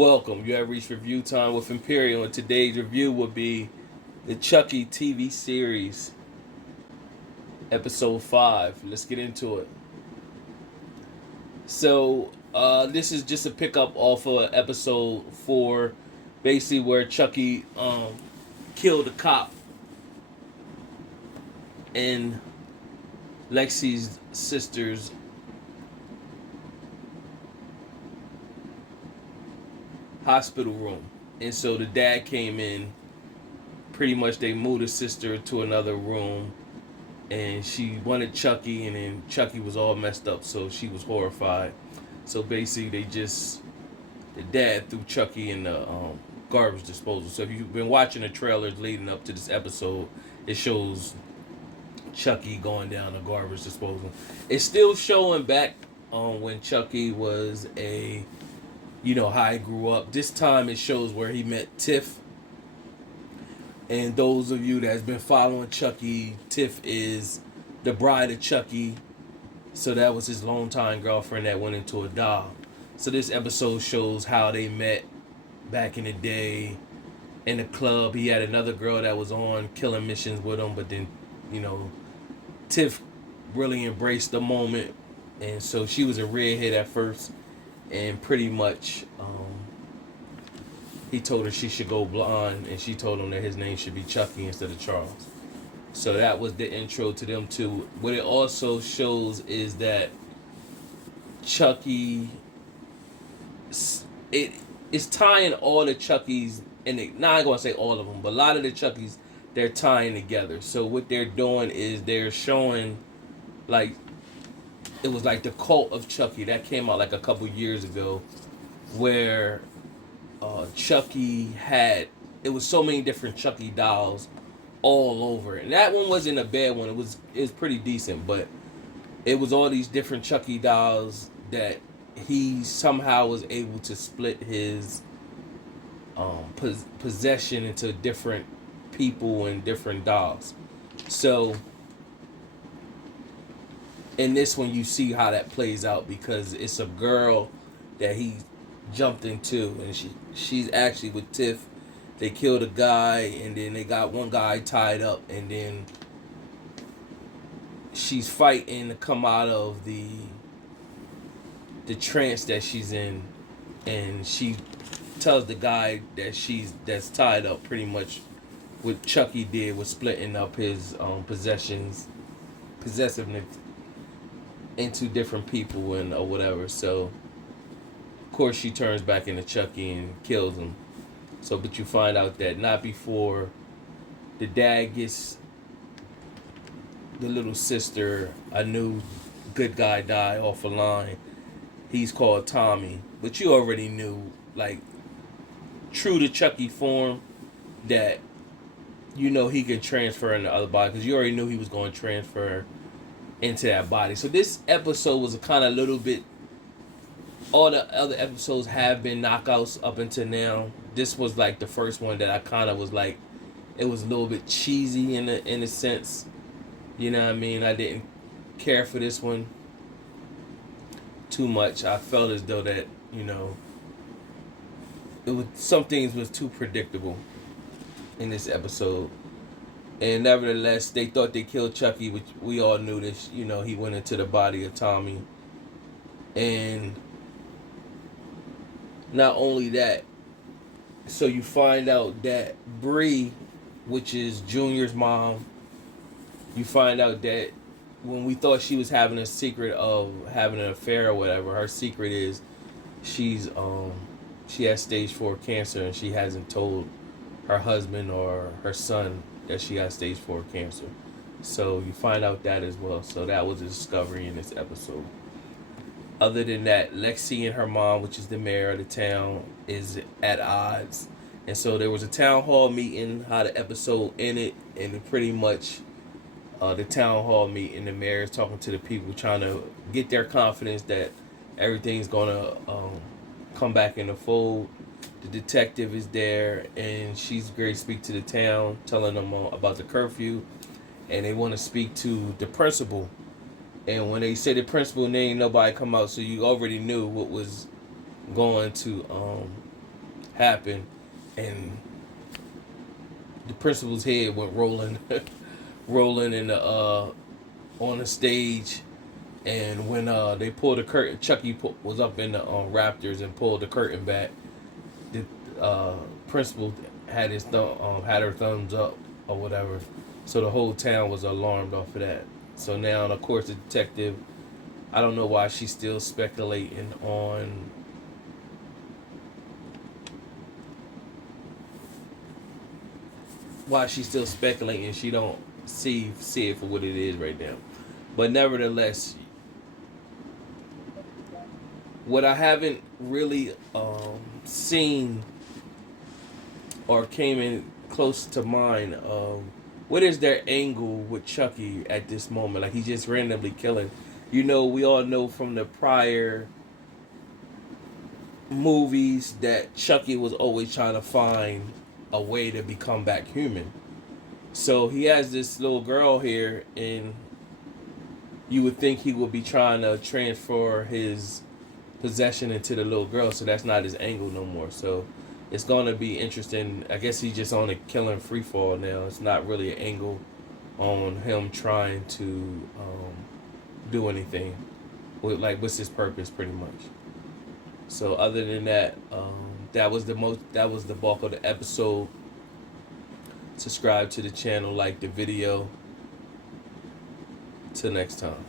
Welcome. You have reached review time with Imperial, and today's review will be the Chucky TV series, episode 5. Let's get into it. This is just a pickup off of episode 4, basically where Chucky killed a cop in Lexy's sister's hospital room. And so the dad came in. Pretty much they moved his sister to another room, and she wanted Chucky, and then Chucky was all messed up, so she was horrified. So basically the dad threw Chucky in the garbage disposal. So if you've been watching the trailers leading up to this episode, it shows Chucky going down the garbage disposal. It's still showing back on when Chucky was how he grew up. This time it shows where he met Tiff. And those of you that's been following Chucky, Tiff is the bride of Chucky. So that was his longtime girlfriend that went into a doll. So this episode shows how they met back in the day in the club. He had another girl that was on killing missions with him, but then, Tiff really embraced the moment. And so she was a redhead at first, and pretty much he told her she should go blonde, and she told him that his name should be Chucky instead of Charles. So that was the intro to them two. What it also shows is that Chucky, it's tying all the Chuckies, and not I'm going to say all of them, but a lot of the Chuckies, they're tying together. So what they're doing is they're showing, it was like the Cult of Chucky. That came out like a couple years ago, where Chucky it was so many different Chucky dolls all over. And that one wasn't a bad one. It was pretty decent, but it was all these different Chucky dolls that he somehow was able to split his possession into different people and different dolls. So in this one you see how that plays out, because it's a girl that he jumped into, and she's actually with Tiff. They killed a guy, and then they got one guy tied up, and then she's fighting to come out of the trance that she's in, and she tells the guy that's tied up pretty much what Chucky did was splitting up his possessiveness into different people and or whatever. So of course she turns back into Chucky and kills him. So, but you find out that not before the dad gets the little sister, a new good guy die off a line. He's called Tommy. But you already knew, true to Chucky form, that he can transfer into other body, because you already knew he was going to transfer into that body. So this episode was a kind of little bit, all the other episodes have been knockouts up until now. This was like the first one that I kind of was like, it was a little bit cheesy in a sense. You know what I mean? I didn't care for this one too much. I felt as though that, some things was too predictable in this episode. And nevertheless, they thought they killed Chucky, which we all knew this. He went into the body of Tommy. And not only that, so you find out that Bree, which is Junior's mom, you find out that when we thought she was having a secret of having an affair or whatever, her secret is she has stage 4 cancer, and she hasn't told her husband or her son that she has stage 4 cancer. So you find out that as well. So that was a discovery in this episode. Other than that, Lexy and her mom, which is the mayor of the town, is at odds. And so there was a town hall meeting, how the episode ended, and pretty much the town hall meeting, the mayor is talking to the people, trying to get their confidence that everything's going to come back in the fold. The detective is there, and she's great to speak to the town, telling them about the curfew, and they want to speak to the principal. And when they said the principal name, nobody come out, so you already knew what was going to happened, and the principal's head went rolling, rolling in the on the stage. And when they pulled the curtain, Chucky was up in the Raptors and pulled the curtain back. The principal had had her thumbs up or whatever, so the whole town was alarmed off of that. So now, of course, the detective, I don't know why she's still speculating on she don't see it for what it is right now. But nevertheless, what I haven't really seen or came in close to mind, what is their angle with Chucky at this moment? Like, he's just randomly killing. You know, we all know from the prior movies that Chucky was always trying to find a way to become back human. So he has this little girl here, and you would think he would be trying to transfer his possession into the little girl, so that's not his angle no more. So it's going to be interesting. I guess he's just on a killing free fall now. It's not really an angle on him trying to do anything. What's his purpose, pretty much. So other than that, that was the bulk of the episode. Subscribe to the channel, like the video. Till next time.